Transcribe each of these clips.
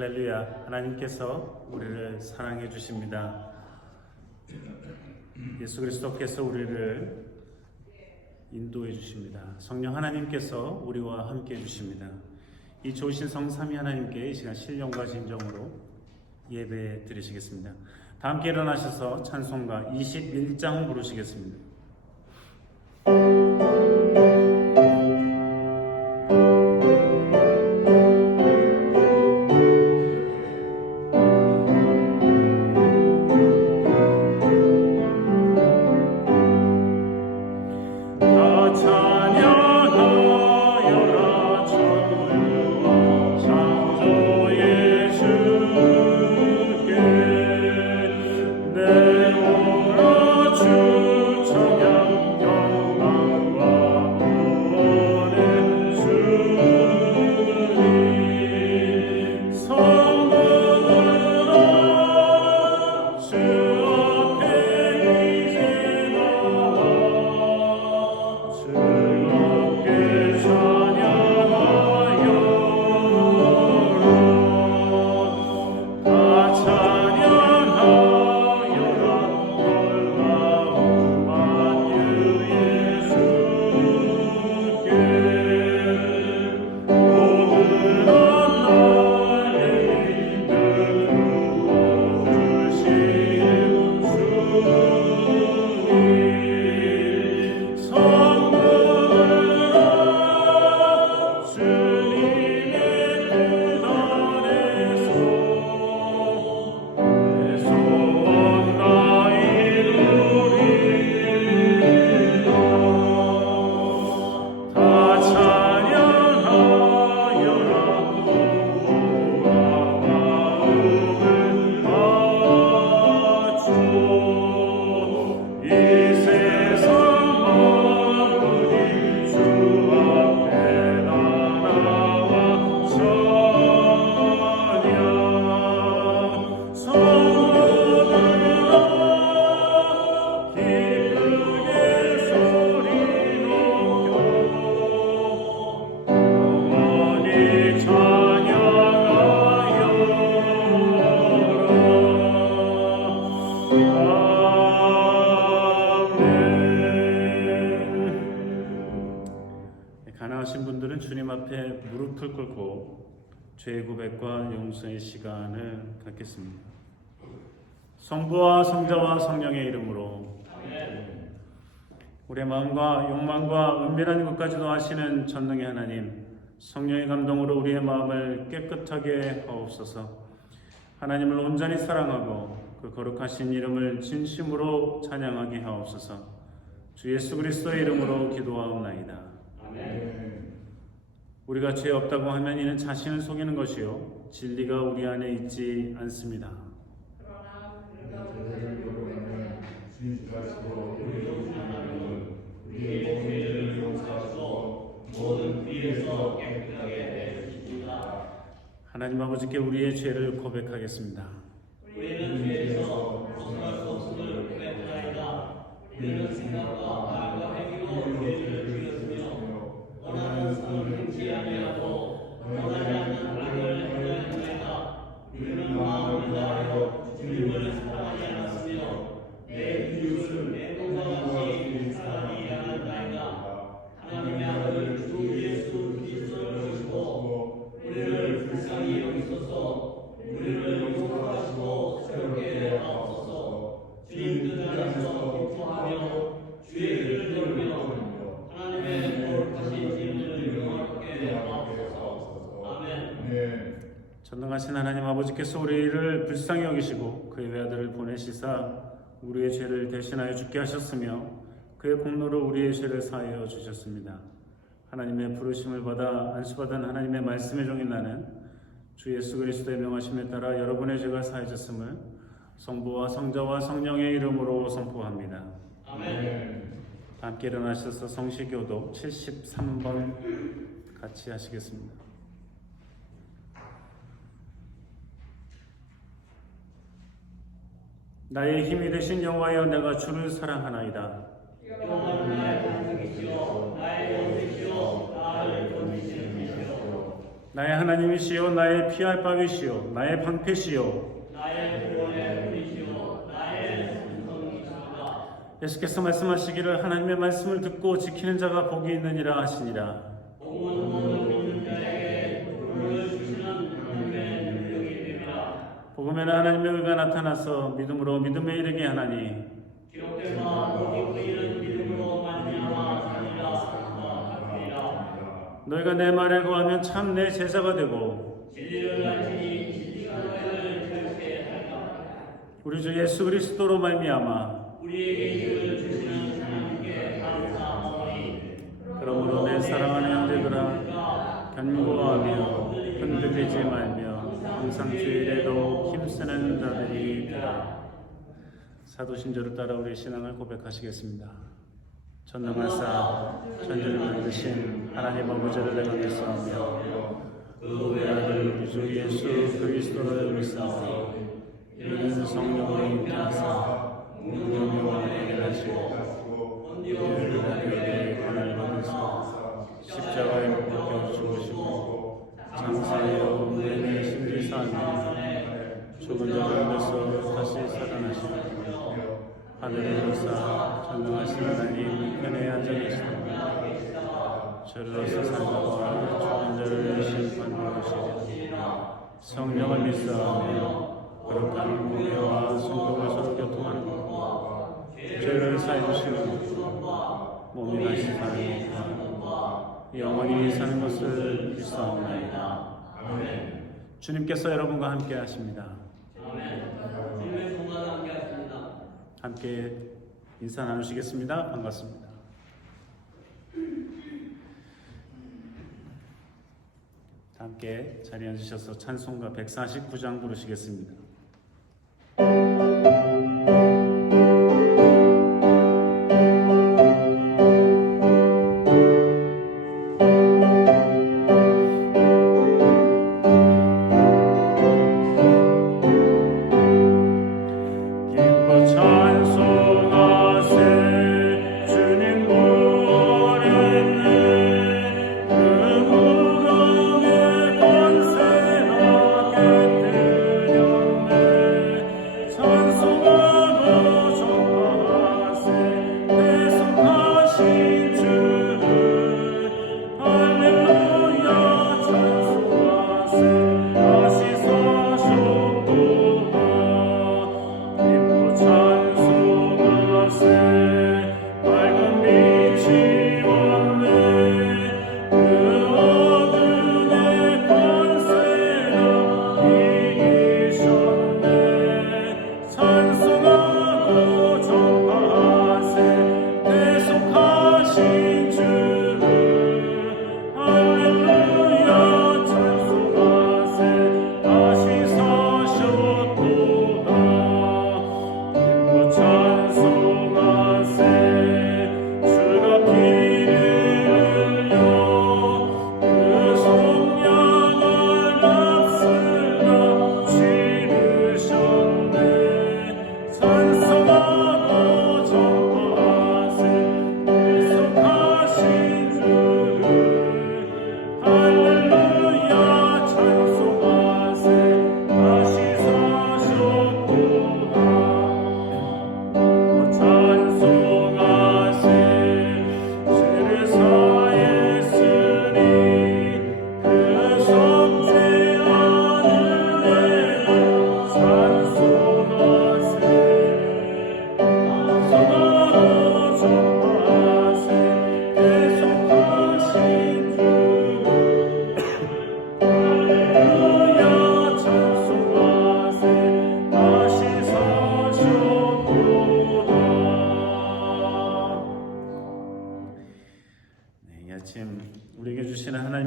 할렐루야. 하나님께서 우리를 사랑해 주십니다. 예수 그리스도께서 우리를 인도해 주십니다. 성령 하나님께서 우리와 함께 해 주십니다. 이 좋으신 성삼위 하나님께 이 시간 신령과 진정으로 예배 드리시겠습니다. 다 함께 일어나셔서 찬송가 21장 부르시겠습니다. 가능하신 분들은 주님 앞에 무릎을 꿇고 죄 고백과 용서의 시간을 갖겠습니다. 성부와 성자와 성령의 이름으로 아멘. 우리의 마음과 욕망과 은밀한 것까지도 아시는 전능의 하나님, 성령의 감동으로 우리의 마음을 깨끗하게 하옵소서. 하나님을 온전히 사랑하고 그 거룩하신 이름을 진심으로 찬양하게 하옵소서. 주 예수 그리스도의 이름으로 기도하옵나이다. 아멘. 우리가 죄 없다고 하면 이는 자신을 속이는 것이요 진리가 우리 안에 있지 않습니다. 그러나 우리가 죄를 요구하면 주님께서 우리를 사랑하는 우리의 죄를 용서하시고 모든 불의에서 깨끗하게 해주십니다. 하나님 아버지께 우리의 죄를 고백하겠습니다. 우리는 죄에서 벗어날 수 없음을 고백하나이다. 우리는 생각과 말과 행위로 죄를 지었으며 원하는 선을 행치 아니하고 원하지 않는 악을 행하였나이다. 우리는 마음을 다하여 주님을 사랑하지 않았으며 내 이웃을 내 몸과 같이 사랑하지 않았나이다. 하나님의 아들 주 예수 그리스도를 주시고 우리를 불쌍히 여기소서. 우리를 용서하시고 새롭게 하옵소서. 주님 뜻 안에서 기뻐하며 주의 일을 돌며 하나님의 거룩하신 이름을 영화롭게 하옵소서. 아멘. 전능하신 하나님 아버지께서 우리를 불쌍히 여기시고 그의 외아들을 보내시사 우리의 죄를 대신하여 죽게 하셨으며 그의 공로로 우리의 죄를 사하여 주셨습니다. 하나님의 부르심을 받아 안수받은 하나님의 말씀의 종인 나는 주 예수 그리스도의 명하심에 따라 여러분의 죄가 사해졌음을 성부와 성자와 성령의 이름으로 선포합니다. 아멘. 함께 일어나셔서 성시교도 73번 같이 하시겠습니다. 나의 힘이 되신 여호와여, 내가 주를 사랑하나이다. 여호와는 나의 반석이시오 나의 영생이시오 나를 건지시는 이시오 나의 하나님이시요 나의 피할 바위시요 나의 방패시요 나의 구원의 뿌리시요 나의 생성이시로다. 예수께서 말씀하시기를 하나님의 말씀을 듣고 지키는 자가 복이 있느니라 하시니라. 복음은 믿는 자에게 복을 주시는 하나님의 능력이 됨이라. 복음에는 하나님의 의가 나타나서 믿음으로 믿음에 이르게 하나니 기록되사 복이 보이는 믿음으로 말미암아 사리라 하시다 하시리라. 너희가 내 말에 거하면 참 내 제자가 되고 진리를 알지니 진리가 너희를 자유케 하리라. 우리 주 예수 그리스도로 말미암아 우리에게 이를 주시는 하나님께 감사하오니. 그러므로 내 사랑하는 형제들아 견고하며 흔들리지 말며 항상 주일에도 힘쓰는 자들이 되라. 사도신조를 따라 우리의 신앙을 고백하시겠습니다. 전능하사 천지를 만드신 하나님 아버지를 내가 믿사오며 그 외아들 우리 주 예수 그리스도를 믿사오니 이는 성령으로 잉태하사 문명과 내게 하시고 우리를 우리에게 권한을 받으사 십자가에 못 박혀 죽으시고 장사하여 우리의 신지사하며 죽은 자를 내서 다시 살아나시고 하늘에 오르사 전능하신 하나님 편에 앉아 계시다. 저리로서 살다와 죽은 자를 심판하시리라. 성령을 믿사오며 거룩한 공예와 성도가 서로 교통하는 것과 죄를 사해 주시는 것과 몸이 다시 사는 것과 영원히 사는 것을 믿사옵나이다. 주님께서 여러분과 함께 하십니다. 주님의 동안 함께하십니다. 함께 인사 나누시겠습니다. 반갑습니다. 함께 자리에 앉으셔서 찬송가 149장 부르시겠습니다.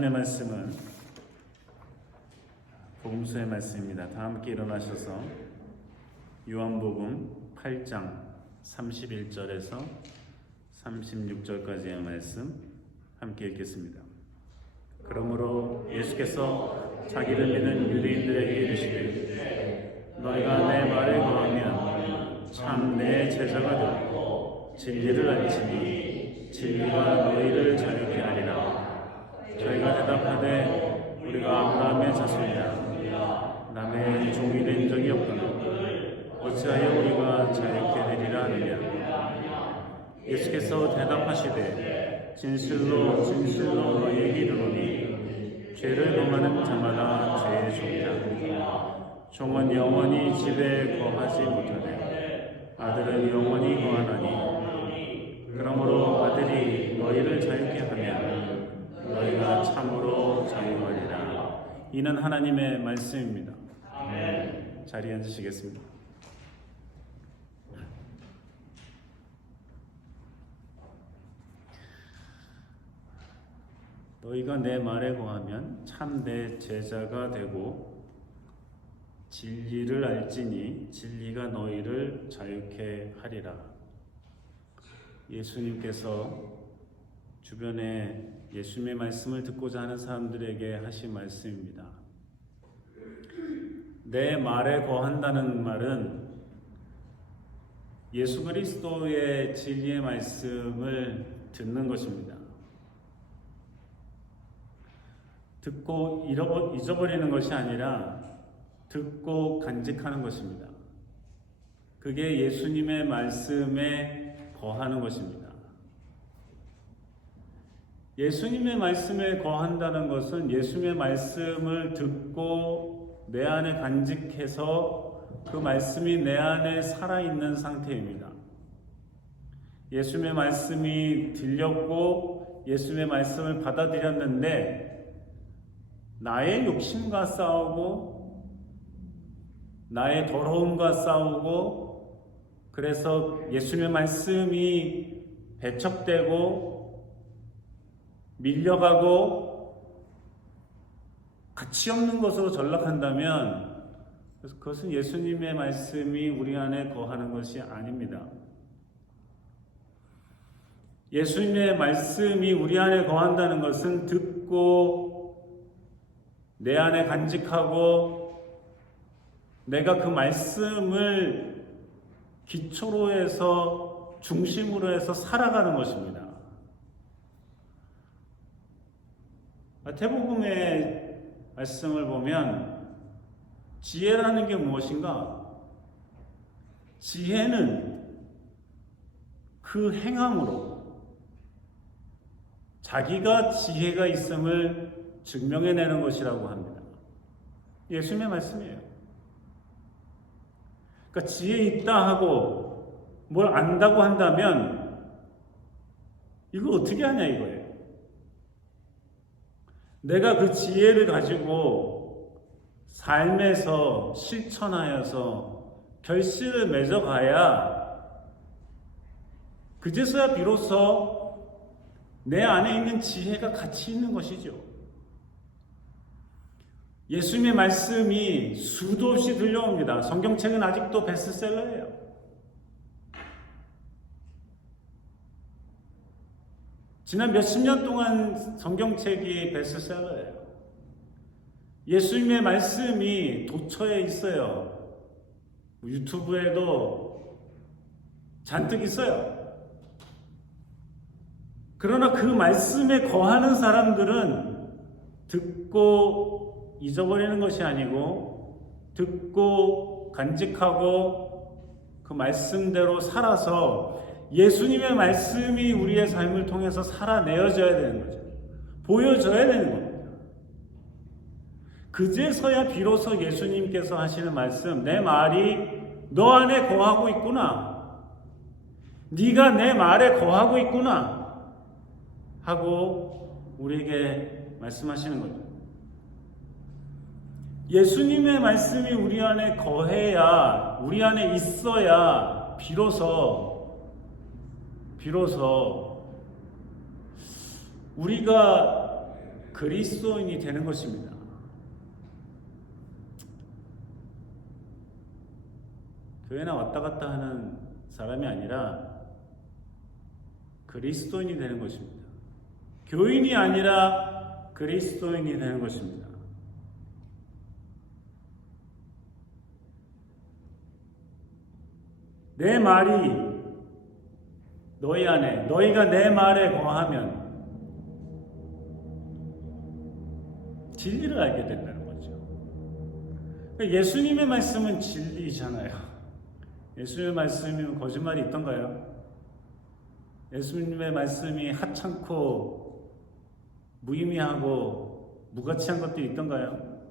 말씀은 복음서의 말씀입니다. 다 함께 일어나셔서 요한복음 8장 31절에서 36절까지의 말씀 함께 읽겠습니다. 그러므로 예수께서 자기를 믿는 유대인들에게 이르시되 너희가 내 말에 거하면 참 내 제자가 되고 진리를 알지니 진리가 너희를 자유케 하리라. 저희가 대답하되 우리가 아브라함의 자손이라 남의 종이 된 적이 없거늘 어찌하여 우리가 자유케 되리라 하느냐. 예수께서 대답하시되 진실로 진실로 너희에게 이르노니 죄를 범하는 자마다 죄의 종이라. 종은 영원히 집에 거하지 못하되 아들은 영원히 거하나니. 그러므로 아들이 너희를 자유케 하면 너희가 참으로 자유하리라. 이는 하나님의 말씀입니다. 자리에 앉으시겠습니다. 너희가 내 말에 거하면 참 내 제자가 되고 진리를 알지니 진리가 너희를 자유케 하리라. 예수님께서 주변에 예수님의 말씀을 듣고자 하는 사람들에게 하신 말씀입니다. 내 말에 거한다는 말은 예수 그리스도의 진리의 말씀을 듣는 것입니다. 듣고 잊어버리는 것이 아니라 듣고 간직하는 것입니다. 그게 예수님의 말씀에 거하는 것입니다. 예수님의 말씀에 거한다는 것은 예수님의 말씀을 듣고 내 안에 간직해서 그 말씀이 내 안에 살아있는 상태입니다. 예수님의 말씀이 들렸고 예수님의 말씀을 받아들였는데 나의 욕심과 싸우고 나의 더러움과 싸우고 그래서 예수님의 말씀이 배척되고 밀려가고 가치 없는 것으로 전락한다면 그것은 예수님의 말씀이 우리 안에 거하는 것이 아닙니다. 예수님의 말씀이 우리 안에 거한다는 것은 듣고 내 안에 간직하고 내가 그 말씀을 기초로 해서 중심으로 해서 살아가는 것입니다. 마태복음의 말씀을 보면 지혜라는 게 무엇인가? 지혜는 그 행함으로 자기가 지혜가 있음을 증명해내는 것이라고 합니다. 예수님의 말씀이에요. 그러니까 지혜 있다 하고 뭘 안다고 한다면 이거 어떻게 하냐 이거예요. 내가 그 지혜를 가지고 삶에서 실천하여서 결실을 맺어가야 그제서야 비로소 내 안에 있는 지혜가 가치 있는 것이죠. 예수님의 말씀이 수도 없이 들려옵니다. 성경책은 아직도 베스트셀러예요. 지난 몇십 년 동안 성경책이 베스트셀러예요. 예수님의 말씀이 도처에 있어요. 유튜브에도 잔뜩 있어요. 그러나 그 말씀에 거하는 사람들은 듣고 잊어버리는 것이 아니고 듣고 간직하고 그 말씀대로 살아서 예수님의 말씀이 우리의 삶을 통해서 살아내어져야 되는 거죠. 보여져야 되는 겁니다. 그제서야 비로소 예수님께서 하시는 말씀, 내 말이 너 안에 거하고 있구나. 네가 내 말에 거하고 있구나. 하고 우리에게 말씀하시는 거죠. 예수님의 말씀이 우리 안에 거해야, 우리 안에 있어야 비로소 우리가 그리스도인이 되는 것입니다. 교회나 왔다 갔다 하는 사람이 아니라 그리스도인이 되는 것입니다. 교인이 아니라 그리스도인이 되는 것입니다. 내 말이 너희 안에, 너희가 내 말에 거하면 진리를 알게 된다는 거죠. 그러니까 예수님의 말씀은 진리잖아요. 예수님의 말씀이면 거짓말이 있던가요? 예수님의 말씀이 하찮고 무의미하고 무가치한 것들이 있던가요?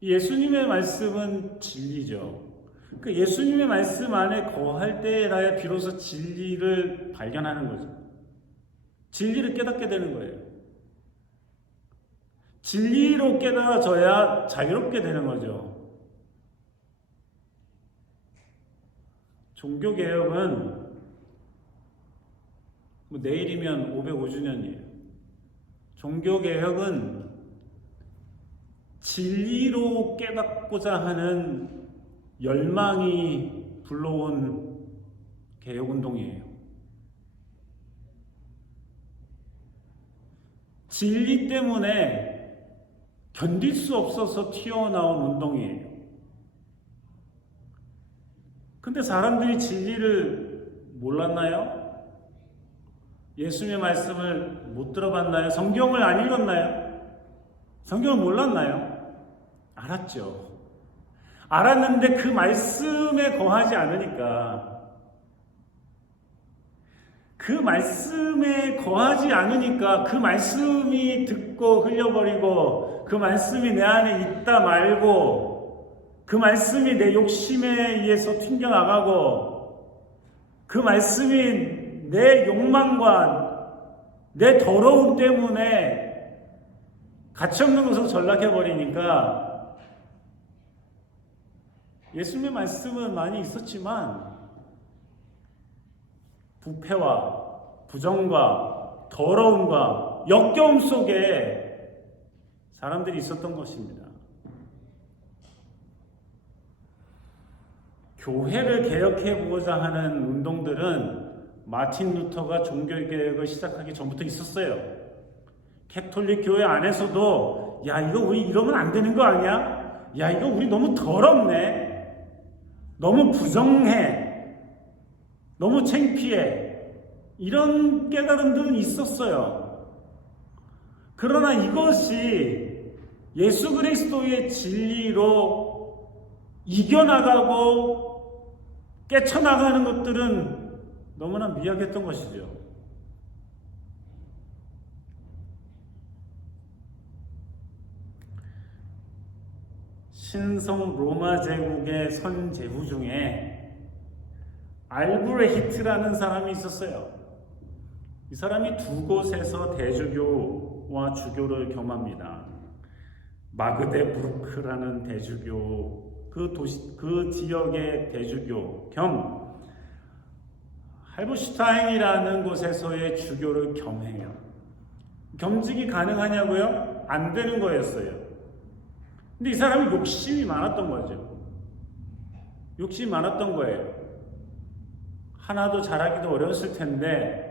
예수님의 말씀은 진리죠. 그 예수님의 말씀 안에 거할 때라야 비로소 진리를 발견하는 거죠. 진리를 깨닫게 되는 거예요. 진리로 깨달아져야 자유롭게 되는 거죠. 종교개혁은 내일이면 505주년이에요. 종교개혁은 진리로 깨닫고자 하는 열망이 불러온 개혁운동이에요. 진리 때문에 견딜 수 없어서 튀어나온 운동이에요. 근데 사람들이 진리를 몰랐나요? 예수님의 말씀을 못 들어봤나요? 성경을 안 읽었나요? 성경을 몰랐나요? 알았죠. 알았는데 그 말씀에 거하지 않으니까, 그 말씀에 거하지 않으니까 그 말씀이 듣고 흘려버리고 그 말씀이 내 안에 있다 말고 그 말씀이 내 욕심에 의해서 튕겨나가고 그 말씀이 내 욕망과 내 더러움 때문에 가치없는 것으로 전락해버리니까 예수님의 말씀은 많이 있었지만 부패와 부정과 더러움과 역겨움 속에 사람들이 있었던 것입니다. 교회를 개혁해보고자 하는 운동들은 마틴 루터가 종교개혁을 시작하기 전부터 있었어요. 캐톨릭 교회 안에서도 야 이거 우리 이러면 안 되는 거 아니야? 야 이거 우리 너무 더럽네. 너무 부정해. 너무 창피해. 이런 깨달음들은 있었어요. 그러나 이것이 예수 그리스도의 진리로 이겨나가고 깨쳐나가는 것들은 너무나 미약했던 것이죠. 신성 로마 제국의 선제후 중에 알브레히트라는 사람이 있었어요. 이 사람이 두 곳에서 대주교와 주교를 겸합니다. 마그데부르크라는 대주교, 그 지역의 대주교 겸 할부슈타인이라는 곳에서의 주교를 겸해요. 겸직이 가능하냐고요? 안 되는 거였어요. 근데 이 사람이 욕심이 많았던 거죠. 욕심이 많았던 거예요. 하나도 잘하기도 어려웠을 텐데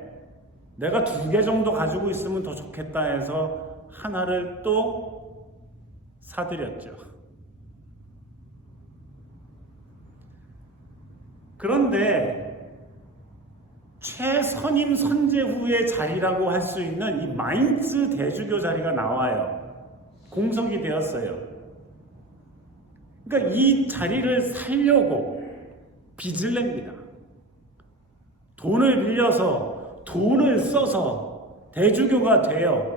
내가 2개 정도 가지고 있으면 더 좋겠다 해서 하나를 또 사들였죠. 그런데 최선임 선제후의 자리라고 할 수 있는 이 마인츠 대주교 자리가 나와요. 공석이 되었어요. 그러니까 이 자리를 살려고 빚을 냅니다. 돈을 빌려서 돈을 써서 대주교가 돼요.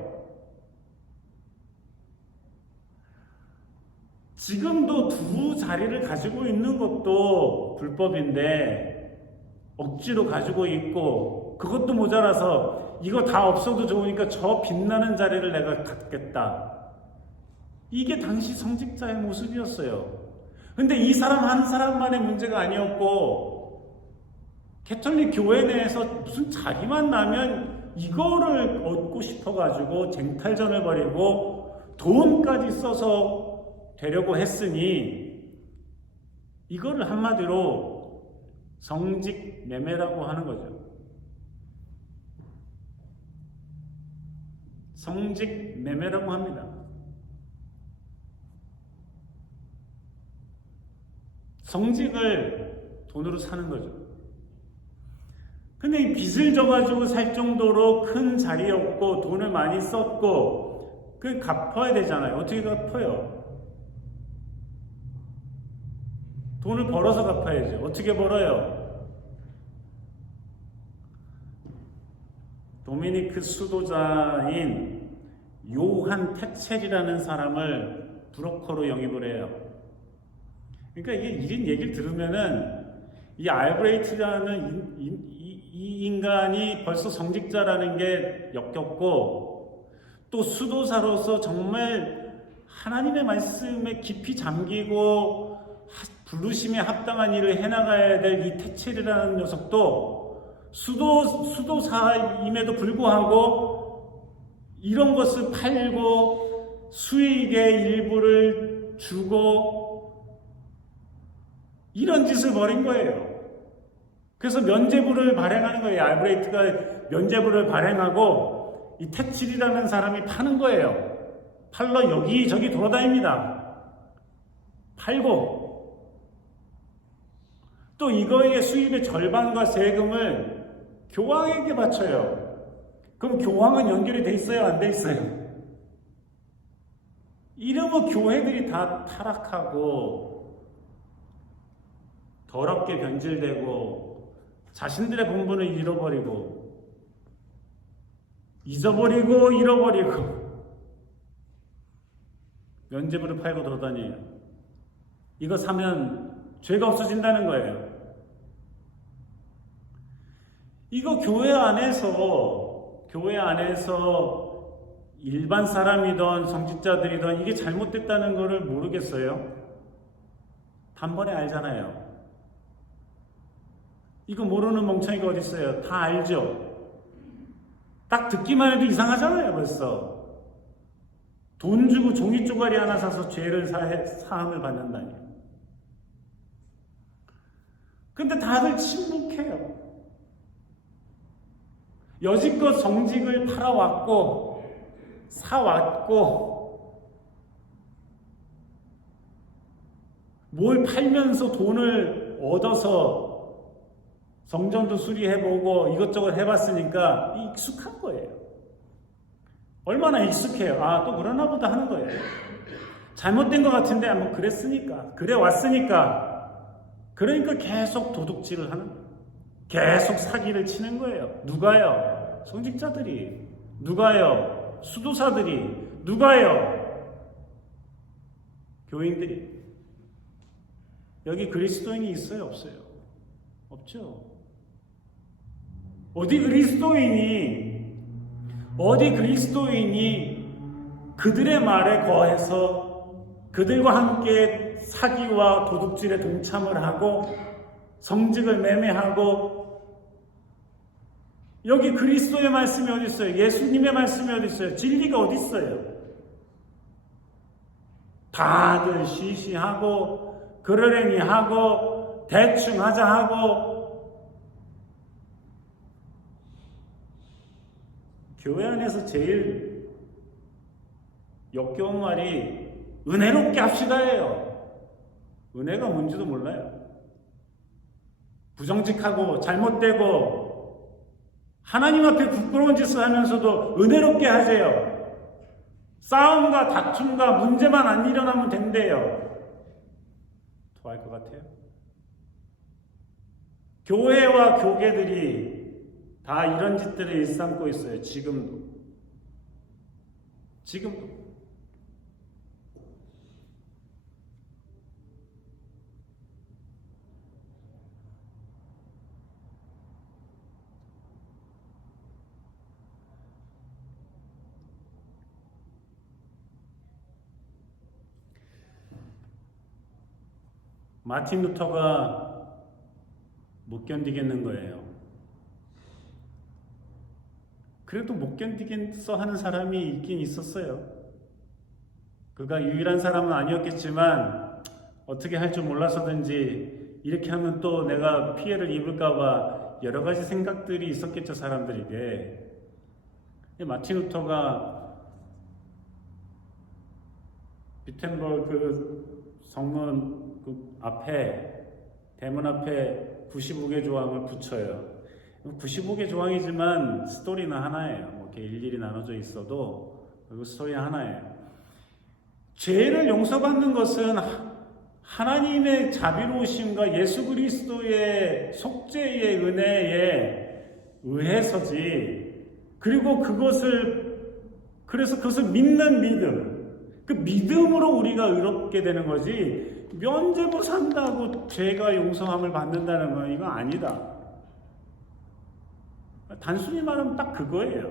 지금도 2 자리를 가지고 있는 것도 불법인데 억지로 가지고 있고 그것도 모자라서 이거 다 없어도 좋으니까 저 빛나는 자리를 내가 갖겠다. 이게 당시 성직자의 모습이었어요. 근데 이 사람 한 사람만의 문제가 아니었고 캐톨릭 교회 내에서 무슨 자리만 나면 이거를 얻고 싶어가지고 쟁탈전을 벌이고 돈까지 써서 되려고 했으니 이거를 한마디로 성직 매매라고 하는 거죠. 성직 매매라고 합니다. 성직을 돈으로 사는 거죠. 근데 이 빚을 져가지고 살 정도로 큰 자리였고 돈을 많이 썼고 그 갚아야 되잖아요. 어떻게 갚아요? 돈을 벌어서 갚아야죠. 어떻게 벌어요? 도미니크 수도자인 요한 테첼이라는 사람을 브로커로 영입을 해요. 그러니까 이게 이런 얘기를 들으면은 이 알브레이트라는 이 인간이 벌써 성직자라는 게 역겹고, 또 수도사로서 정말 하나님의 말씀에 깊이 잠기고 부르심에 합당한 일을 해나가야 될 이 테첼이라는 녀석도 수도사임에도 불구하고 이런 것을 팔고 수익의 일부를 주고 이런 짓을 벌인 거예요. 그래서 면죄부를 발행하는 거예요. 알브레이트가 면죄부를 발행하고 이 테첼이라는 사람이 파는 거예요. 팔러 여기저기 돌아다닙니다. 팔고 또 이거의 수입의 절반과 세금을 교황에게 바쳐요. 그럼 교황은 연결이 돼 있어요? 안 돼 있어요? 이러면 교회들이 다 타락하고 더럽게 변질되고 자신들의 본분을 잃어버리고 잊어버리고 잃어버리고 면죄부를 팔고 돌아다녀요. 이거 사면 죄가 없어진다는 거예요. 이거 교회 안에서 일반 사람이든 성직자들이든 이게 잘못됐다는 거를 모르겠어요? 단번에 알잖아요. 이거 모르는 멍청이가 어디 있어요? 다 알죠? 딱 듣기만 해도 이상하잖아요, 벌써. 돈 주고 종이 쪼가리 하나 사서 죄를 사함을 받는다니. 근데 다들 침묵해요. 여지껏 성직을 팔아왔고 사왔고 뭘 팔면서 돈을 얻어서 성전도 수리해보고 이것저것 해봤으니까 익숙한 거예요. 얼마나 익숙해요. 아, 또 그러나 보다 하는 거예요. 잘못된 것 같은데 뭐 그랬으니까, 그래 왔으니까, 그러니까 계속 도둑질을 하는 거예요. 계속 사기를 치는 거예요. 누가요? 성직자들이. 누가요? 수도사들이. 누가요? 교인들이. 여기 그리스도인이 있어요? 없어요? 없죠. 어디 그리스도인이 그들의 말에 거해서 그들과 함께 사기와 도둑질에 동참을 하고 성직을 매매하고, 여기 그리스도의 말씀이 어디 있어요? 예수님의 말씀이 어디 있어요? 진리가 어디 있어요? 다들 시시하고 그러려니 하고 대충 하자 하고. 교회 안에서 제일 역겨운 말이 은혜롭게 합시다예요. 은혜가 뭔지도 몰라요. 부정직하고 잘못되고 하나님 앞에 부끄러운 짓을 하면서도 은혜롭게 하세요. 싸움과 다툼과 문제만 안 일어나면 된대요. 토할 것 같아요. 교회와 교계들이 다 이런 짓들을 일삼고 있어요. 지금도. 마틴 루터가 못 견디겠는 거예요. 그래도 못 견디겠어 하는 사람이 있긴 있었어요. 그가 유일한 사람은 아니었겠지만 어떻게 할 줄 몰라서든지 이렇게 하면 또 내가 피해를 입을까봐 여러 가지 생각들이 있었겠죠, 사람들에게. 마틴 루터가 비텐버그 성문 앞에, 대문 앞에 95개 조항을 붙여요. 95개 조항이지만 스토리는 하나예요. 뭐 이렇게 일일이 나눠져 있어도 그리고 스토리 하나예요. 죄를 용서받는 것은 하나님의 자비로우심과 예수 그리스도의 속죄의 은혜에 의해서지. 그리고 그래서 그것을 믿는 믿음, 그 믿음으로 우리가 의롭게 되는 거지, 면죄부 산다고 죄가 용서함을 받는다는 건 이거 아니다. 단순히 말하면 딱 그거예요.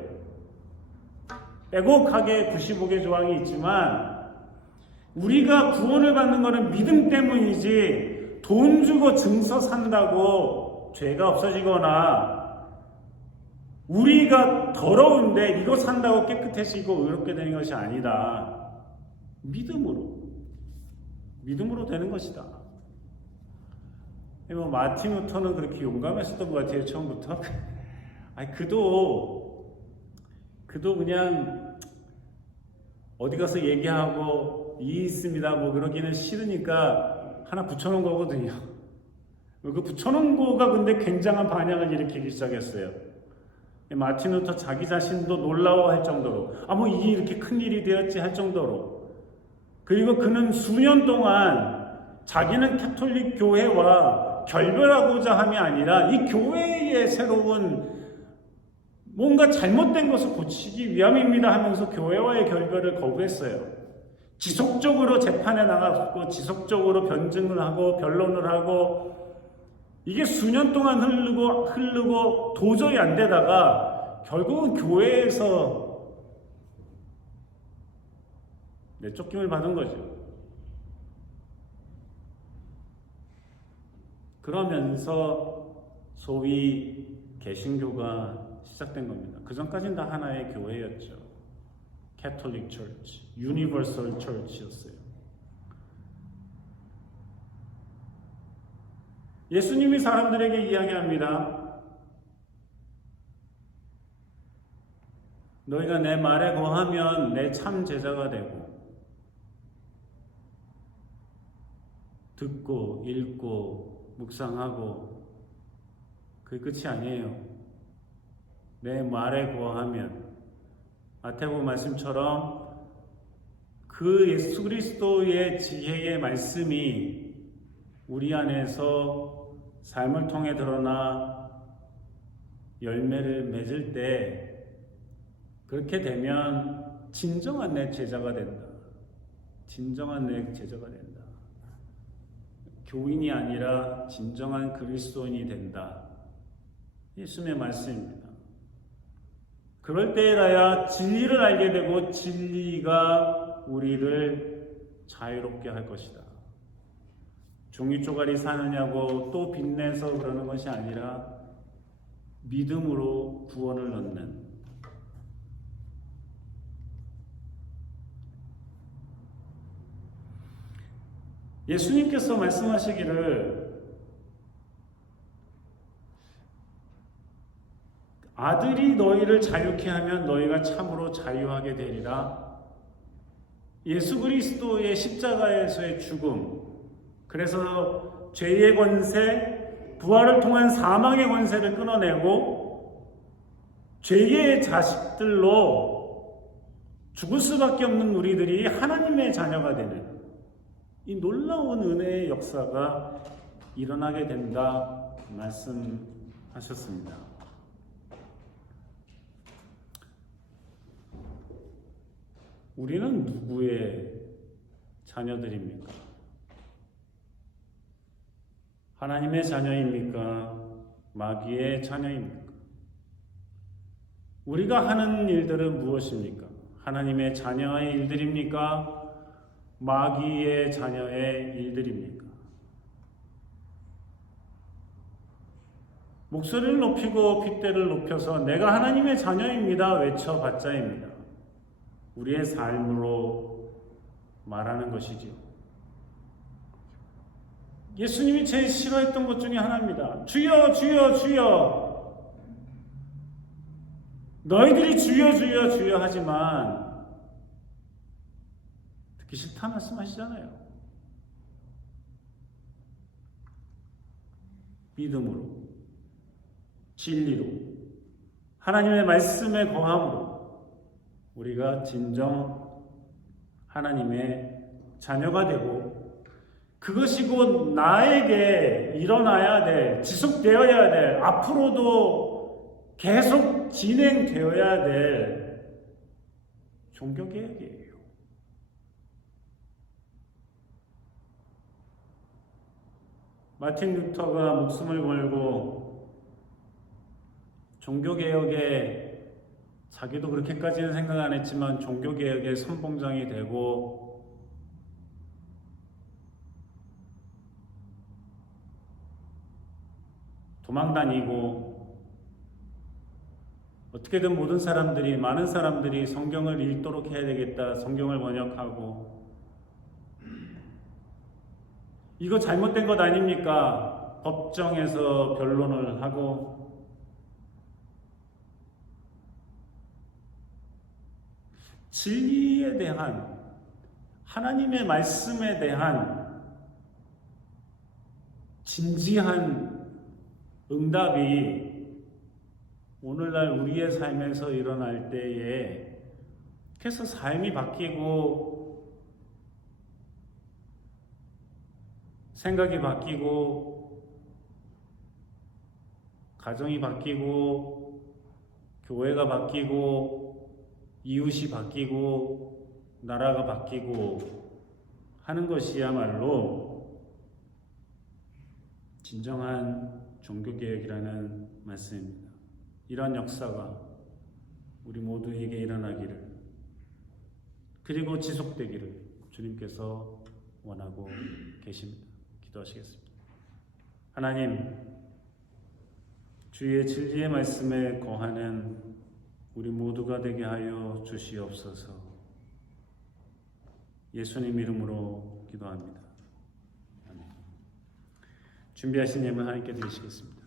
빼곡하게 95개 조항이 있지만 우리가 구원을 받는 것은 믿음 때문이지, 돈 주고 증서 산다고 죄가 없어지거나 우리가 더러운데 이거 산다고 깨끗해지고 의롭게 되는 것이 아니다. 믿음으로 되는 것이다. 마틴 루터는 그렇게 용감했었던 것 같아요, 처음부터. 아니, 그도 그냥 어디 가서 얘기하고 이 있습니다 뭐 그러기는 싫으니까 하나 붙여놓은 거거든요. 그 붙여놓은 거가 근데 굉장한 반향을 일으키기 시작했어요. 마틴 루터 자기 자신도 놀라워할 정도로, 뭐 이게 이렇게 큰 일이 되었지 할 정도로. 그리고 그는 수년 동안 자기는 가톨릭 교회와 결별하고자 함이 아니라 이 교회의 새로운 뭔가 잘못된 것을 고치기 위함입니다 하면서 교회와의 결별을 거부했어요. 지속적으로 재판에 나갔고 지속적으로 변증을 하고 변론을 하고, 이게 수년 동안 흐르고 도저히 안 되다가 결국은 교회에서 내쫓김을 받은 거죠. 그러면서 소위 개신교가 시작된 겁니다. 그 전까지는 다 하나의 교회였죠. 캐톨릭 처치, 유니버설 처치였어요. 예수님이 사람들에게 이야기합니다. 너희가 내 말에 거하면 내 참 제자가 되고, 듣고 읽고 묵상하고, 그게 끝이 아니에요. 내 말에 거하면, 마태복음 말씀처럼 그 예수 그리스도의 지혜의 말씀이 우리 안에서 삶을 통해 드러나 열매를 맺을 때, 그렇게 되면 진정한 내 제자가 된다. 진정한 내 제자가 된다. 교인이 아니라 진정한 그리스도인이 된다. 예수님의 말씀입니다. 그럴 때에라야 진리를 알게 되고 진리가 우리를 자유롭게 할 것이다. 종이 쪼가리 사느냐고 또 빚내서 그러는 것이 아니라 믿음으로 구원을 얻는, 예수님께서 말씀하시기를 아들이 너희를 자유케 하면 너희가 참으로 자유하게 되리라. 예수 그리스도의 십자가에서의 죽음, 그래서 죄의 권세, 부활을 통한 사망의 권세를 끊어내고 죄의 자식들로 죽을 수밖에 없는 우리들이 하나님의 자녀가 되는 이 놀라운 은혜의 역사가 일어나게 된다 말씀하셨습니다. 우리는 누구의 자녀들입니까? 하나님의 자녀입니까? 마귀의 자녀입니까? 우리가 하는 일들은 무엇입니까? 하나님의 자녀의 일들입니까? 마귀의 자녀의 일들입니까? 목소리를 높이고 핏대를 높여서 내가 하나님의 자녀입니다 외쳐봤자입니다. 우리의 삶으로 말하는 것이지요. 예수님이 제일 싫어했던 것 중에 하나입니다. 주여 주여 주여. 너희들이 주여 주여 주여 하지만 듣기 싫다 말씀하시잖아요. 믿음으로, 진리로, 하나님의 말씀에 거함으로 우리가 진정 하나님의 자녀가 되고 그것이 곧 나에게 일어나야 될, 지속되어야 될, 앞으로도 계속 진행되어야 될 종교개혁이에요. 마틴 루터가 목숨을 걸고 종교개혁에 자기도 그렇게까지는 생각 안 했지만 종교개혁의 선봉장이 되고 도망다니고 어떻게든 모든 사람들이, 많은 사람들이 성경을 읽도록 해야 되겠다, 성경을 번역하고 이거 잘못된 것 아닙니까? 법정에서 변론을 하고 진리에 대한, 하나님의 말씀에 대한 진지한 응답이 오늘날 우리의 삶에서 일어날 때에 그래서 삶이 바뀌고 생각이 바뀌고 가정이 바뀌고 교회가 바뀌고 이웃이 바뀌고 나라가 바뀌고 하는 것이야말로 진정한 종교개혁이라는 말씀입니다. 이러한 역사가 우리 모두에게 일어나기를, 그리고 지속되기를 주님께서 원하고 계십니다. 기도하시겠습니다. 하나님, 주의 진리의 말씀에 거하는 우리 모두가 되게 하여 주시옵소서. 예수님 이름으로 기도합니다. 아멘. 준비하신 예물 하나님께 드리시겠습니다.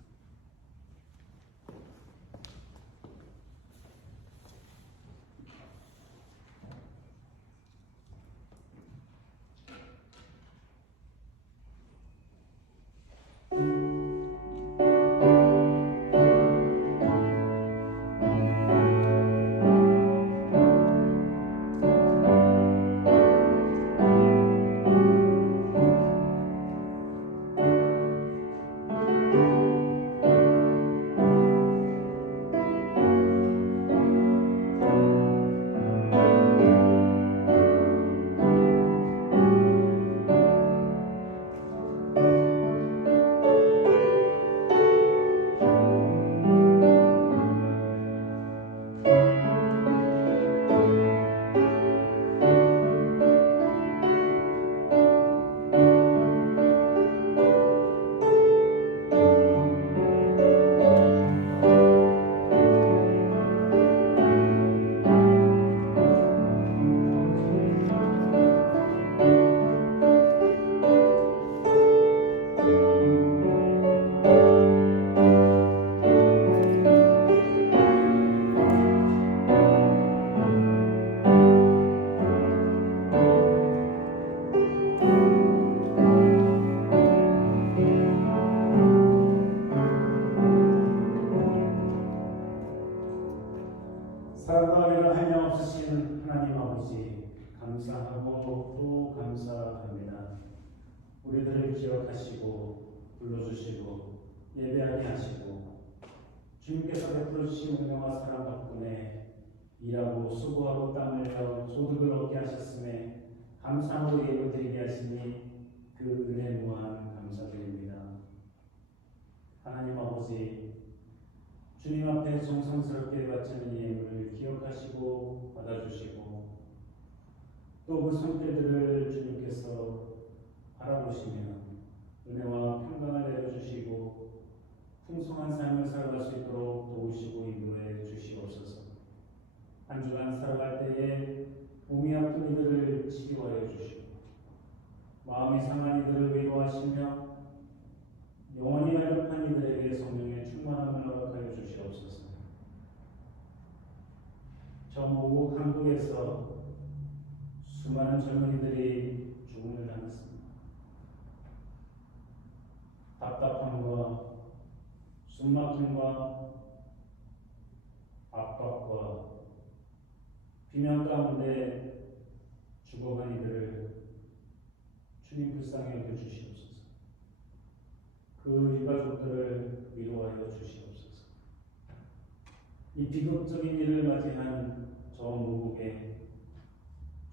사랑과 위로 하나님 없으신 하나님 아버지, 감사하고 또 감사합니다. 우리들을 기억하시고 불러주시고 예배하게 하시고 주님께서 베풀어 주신 은혜와 사랑 덕분에 일하고 수고하고 땀 흘려 소득을 얻게 하셨음에 감사하고 예물 드리게 하시니 그 은혜 무한 감사드립니다. 하나님 아버지, 주님 앞에 정성스럽게 바치는 예물을 기억하시고 받아주시고 또 그 손길들을 주님께서 바라보시며 은혜와 평강을 내려주시고 풍성한 삶을 살아갈 수 있도록 도우시고 인도해 주시옵소서. 한 주간 살아갈 때에 몸이 아픈 이들을 치료하여 주시고 마음이 상한 이들을 위로하시며 영원히 갈급한 이들에게 성령의 충만함을 허락하여 주시옵소서. 저 모국 한국에서 수많은 젊은이들이 죽음을 당했습니다. 답답함과 숨막힘과 압박과 비명 가운데 죽어간 이들을 주님 불쌍히 여겨 주시옵소서. 그 유가족들을 위로하여 주시옵소서. 이 비극적인 일을 맞이한 저 무국에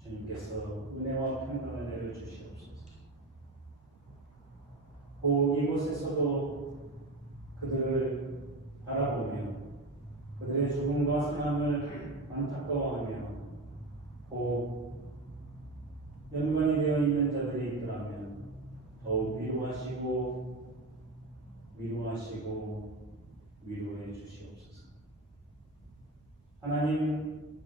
주님께서 은혜와 평강을 내려 주시옵소서. 혹 이곳에서도 그들을 바라보며 그들의 죽음과 상함을 안타까워하며 혹 연관이 되어 있는 자들이 있더라면 더욱 위로하시고 위로해 주시옵소서. 하나님,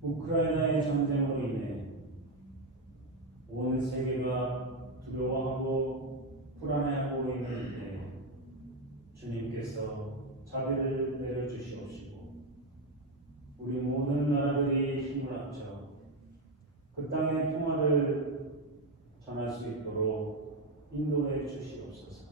우크라이나의 전쟁으로 인해 온 세계가 두려워하고 불안해하고 있는데 주님께서 자비를 내려주시옵시고 우리 모든 나라들이 힘을 합쳐 그 땅의 평화를 전할 수 있도록 인도해 주시옵소서.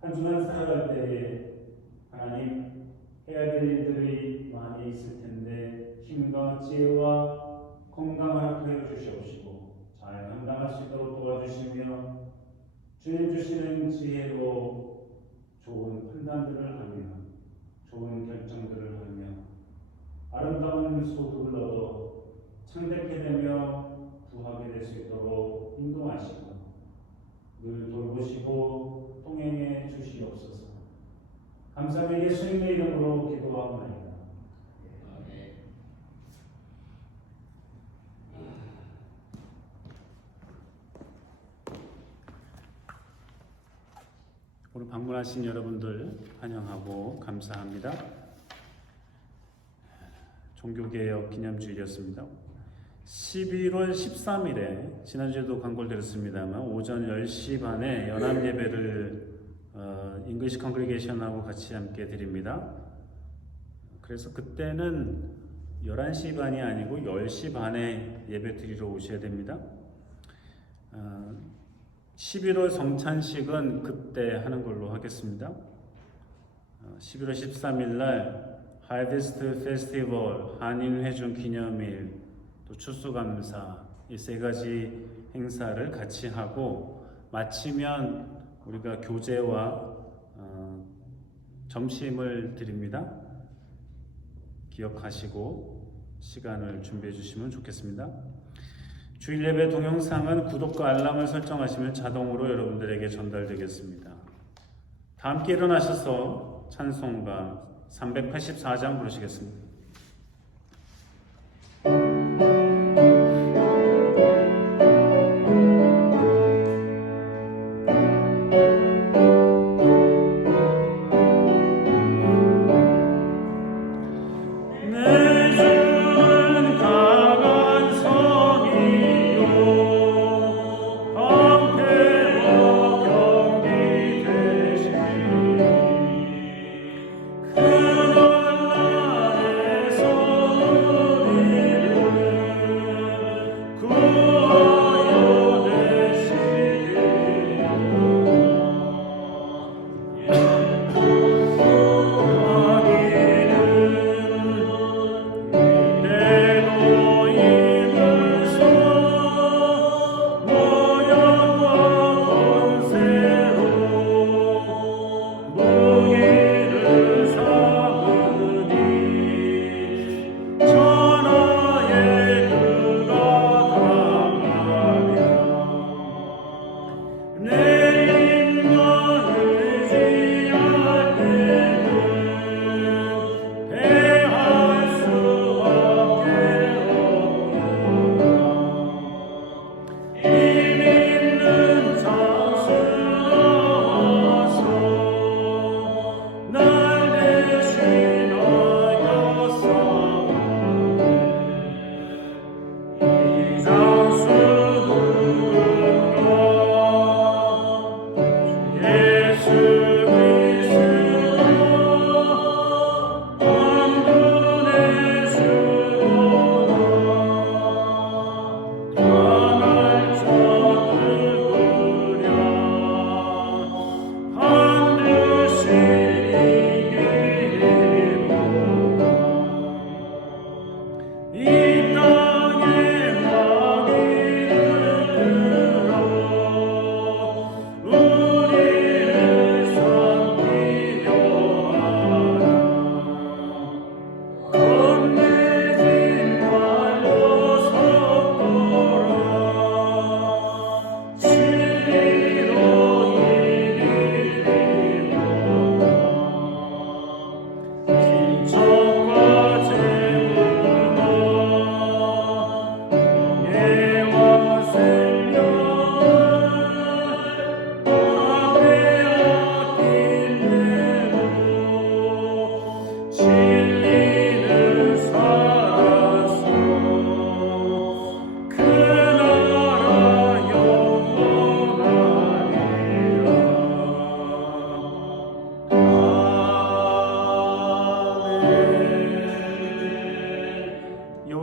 한 주간 살아갈 때에 하나님 해야 될 일들이 많이 있을 텐데 힘과 지혜와 건강을 허락하여 주시옵시고 잘 감당할 수 있도록 도와주시며 주님 주시는 지혜로 좋은 판단들을 하며 좋은 결정들을 하며 아름다운 소득을 얻어 창대케 되며 구하게 될 수 있도록 인도하시고 늘 돌보시고 동행해 주시옵소서. 감사하며 예수님의 이름으로 기도하옵나이다. 오늘 방문하신 여러분들 환영하고 감사합니다. 종교개혁 기념주일이었습니다. 11월 13일에 지난주에도 광고를 드렸습니다만 오전 10시 반에 연합예배를 잉글리시 컨그리게이션하고 같이 함께 드립니다. 그래서 그때는 11시 반이 아니고 10시 반에 예배 드리러 오셔야 됩니다. 11월 성찬식은 그때 하는 걸로 하겠습니다. 11월 13일 날 하이베스트 페스티벌, 한인회중 기념일, 또 추수감사 이 세 가지 행사를 같이 하고 마치면 우리가 교제와 점심을 드립니다. 기억하시고 시간을 준비해 주시면 좋겠습니다. 주일 예배 동영상은 구독과 알람을 설정하시면 자동으로 여러분들에게 전달되겠습니다. 다 함께 일어나셔서 찬송가 384장 부르시겠습니다. 그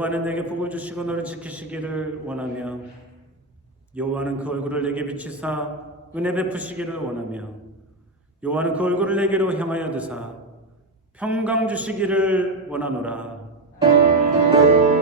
여호와는 내게 복을 주시고 너를 지키시기를 원하며 여호와는 그 얼굴을 내게 비치사 은혜 베푸시기를 원하며 여호와는 그 얼굴을 내게로 향하여 드사 평강 주시기를 원하노라.